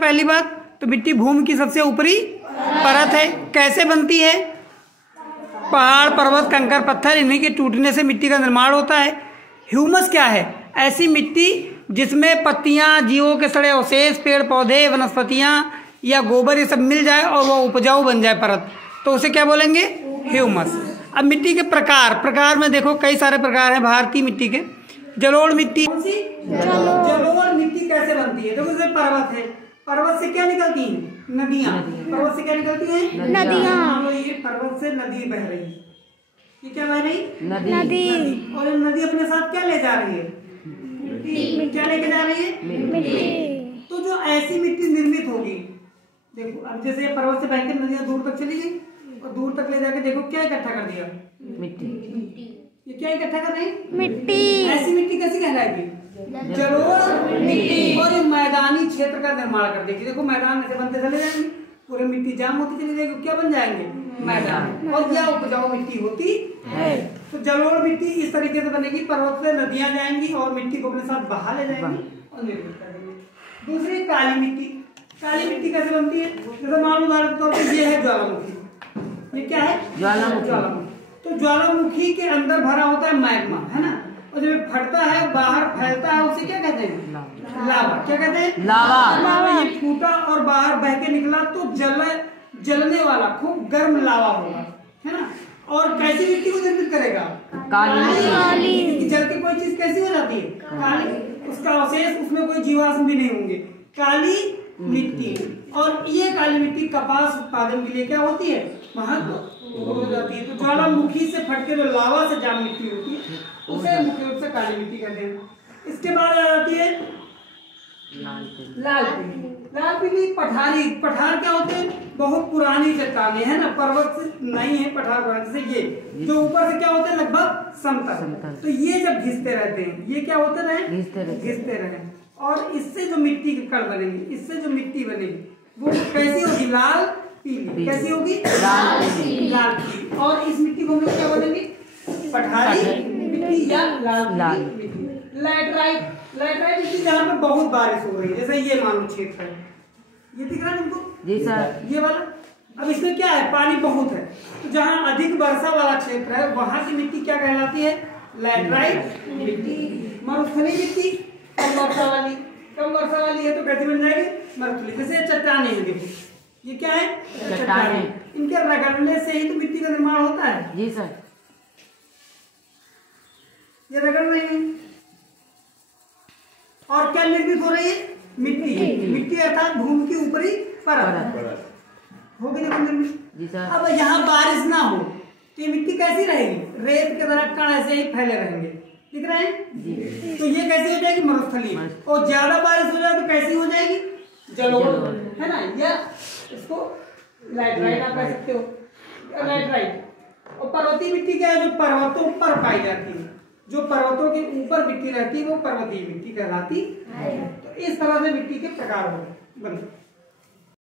पहली बात तो मिट्टी भूमि की सबसे ऊपरी परत है। कैसे बनती है? पहाड़, पर्वत, कंकर, पत्थर, इन्हीं के टूटने से मिट्टी का निर्माण होता है। ह्यूमस क्या है? ऐसी मिट्टी जिसमें पत्तियां, जीवों के सड़े अवशेष, पेड़ पौधे, वनस्पतियां या गोबर ये सब मिल जाए और वो उपजाऊ बन जाए परत, तो उसे क्या बोलेंगे? ह्यूमस। अब मिट्टी के प्रकार में देखो कई सारे प्रकार हैं भारतीय मिट्टी के। जलोढ़ मिट्टी। जलोढ़ मिट्टी कैसे बनती है? देखो जैसे पर्वत है, पर्वत से क्या निकलती है? नदियां। पर्वत से क्या निकलती है? नदियां। मान लो ये पर्वत से नदी बह रही है, ये क्या बह रही? नदी। और नदी अपने साथ क्या ले जा रही है? मिट्टी। क्या लेके जा रही है? मिट्टी। तो जो ऐसी मिट्टी निर्मित होगी, देखो अब जैसे पर्वत से बहकर नदियां दूर तक चली गई और दूर तक ले जाके देखो क्या इकट्ठा कर दिया? मिट्टी। ये क्या इकट्ठा कर रही? मिट्टी। ऐसी मिट्टी कैसी कहलाएगी? जलोढ़ मिट्टी। और ये मैदानी क्षेत्र का निर्माण कर देगी। देखो मैदान ऐसे बनते चले जाएंगे, पूरे मिट्टी जाम होती चली जाएगी, क्या बन जाएंगे? मैदान। और यह उपजाऊ मिट्टी होती है। तो जलोढ़ मिट्टी इस तरीके से बनेगी, पर्वत से नदियां जाएंगी और मिट्टी को अपने साथ बहा ले जाएंगी और निर्मित कर देंगे। दूसरी काली मिट्टी। काली मिट्टी कैसे बनती है? जैसे मान लो उदाहरण के तौर पर ये है ज्वालामुखी। ये क्या है? ज्वालामुखी। तो ज्वालामुखी के अंदर भरा होता है मैग्मा, है ना, और जब फटता है बाहर फैलता है उसे क्या कहते हैं? लावा। क्या कहते हैं? लावा। ये फूटा और बाहर बह के निकला तो जलने वाला खूब गर्म लावा होगा, है ना। और कैसी मिट्टी को निर्मित करेगा? काली। जल की कोई चीज कैसी हो जाती है? काली। उसका अवशेष, उसमें कोई जीवाश्म भी नहीं होंगे। काली मिट्टी। और ये काली मिट्टी कपास उत्पादन के लिए क्या होती है? महत्वपूर्ण हो जाती है। तो ज्वालामुखी से फटके जो लावा से जाम मिट्टी होती है उसे मुख्य रूप से काली मिट्टी कहते हैं। इसके बाद आ जाती है लाल पीली। लाल पीली पठारी। पठार क्या होते हैं? बहुत पुरानी चट्टानें, है ना, पर्वत से नहीं है पठार पुराने, जैसे ये जो ऊपर से क्या होते हैं लगभग समतल। तो ये जब घिसते रहते हैं, ये क्या होते रहे? घिसते रहे। और इससे जो मिट्टी के कण बनेंगे, इससे जो मिट्टी बनेगी वो कैसी होगी? लाल पीली। कैसी होगी? लाल पीली। और इस मिट्टी को हम लोग क्या बोलेंगे? पठारी मिट्टी या लाल मिट्टी। लैटराइट। लैटराइट मिट्टी जहाँ पे बहुत बारिश हो रही है, जैसे ये मान लो क्षेत्र है, ये दिख रहा है तुमको? जी सर। ये वाला। अब इसमें क्या है? पानी बहुत है, तो जहाँ अधिक वर्षा वाला क्षेत्र है वहां की मिट्टी क्या कहलाती है? लैटराइट मिट्टी। मरुस्थलीय मिट्टी कम वर्षा वाली। कम वर्षा वाली है तो कैसे बन जाएगी? मरुस्थलीय। जैसे चट्टाने हैं, देखो ये क्या है? चट्टाने। इनके रगड़ने से ही तो मिट्टी का निर्माण होता है। जी सर। ये रगड़ रहे हैं और क्या निर्मित हो रही है? मिट्टी। मिट्टी अर्थात भूमि की ऊपरी परत होगी ना निर्मित। अब यहाँ बारिश ना हो तो ये मिट्टी कैसी रहेगी? रेत के तरह कण ऐसे ही फैले रहेंगे, दिख रहे हैं? तो ये कैसी हो जाएगी? मरुस्थलीय। और ज्यादा बारिश हो जाए तो कैसी हो जाएगी? जलोढ़, है ना। या इसको लैटराइट आप कह सकते हो, लैटराइट। और पर्वतीय मिट्टी क्या है? जो पर्वतों पर पाई जाती है, जो पर्वतों के ऊपर मिट्टी रहती है वो पर्वतीय मिट्टी कहलाती है। तो इस तरह से मिट्टी के प्रकार होते हैं।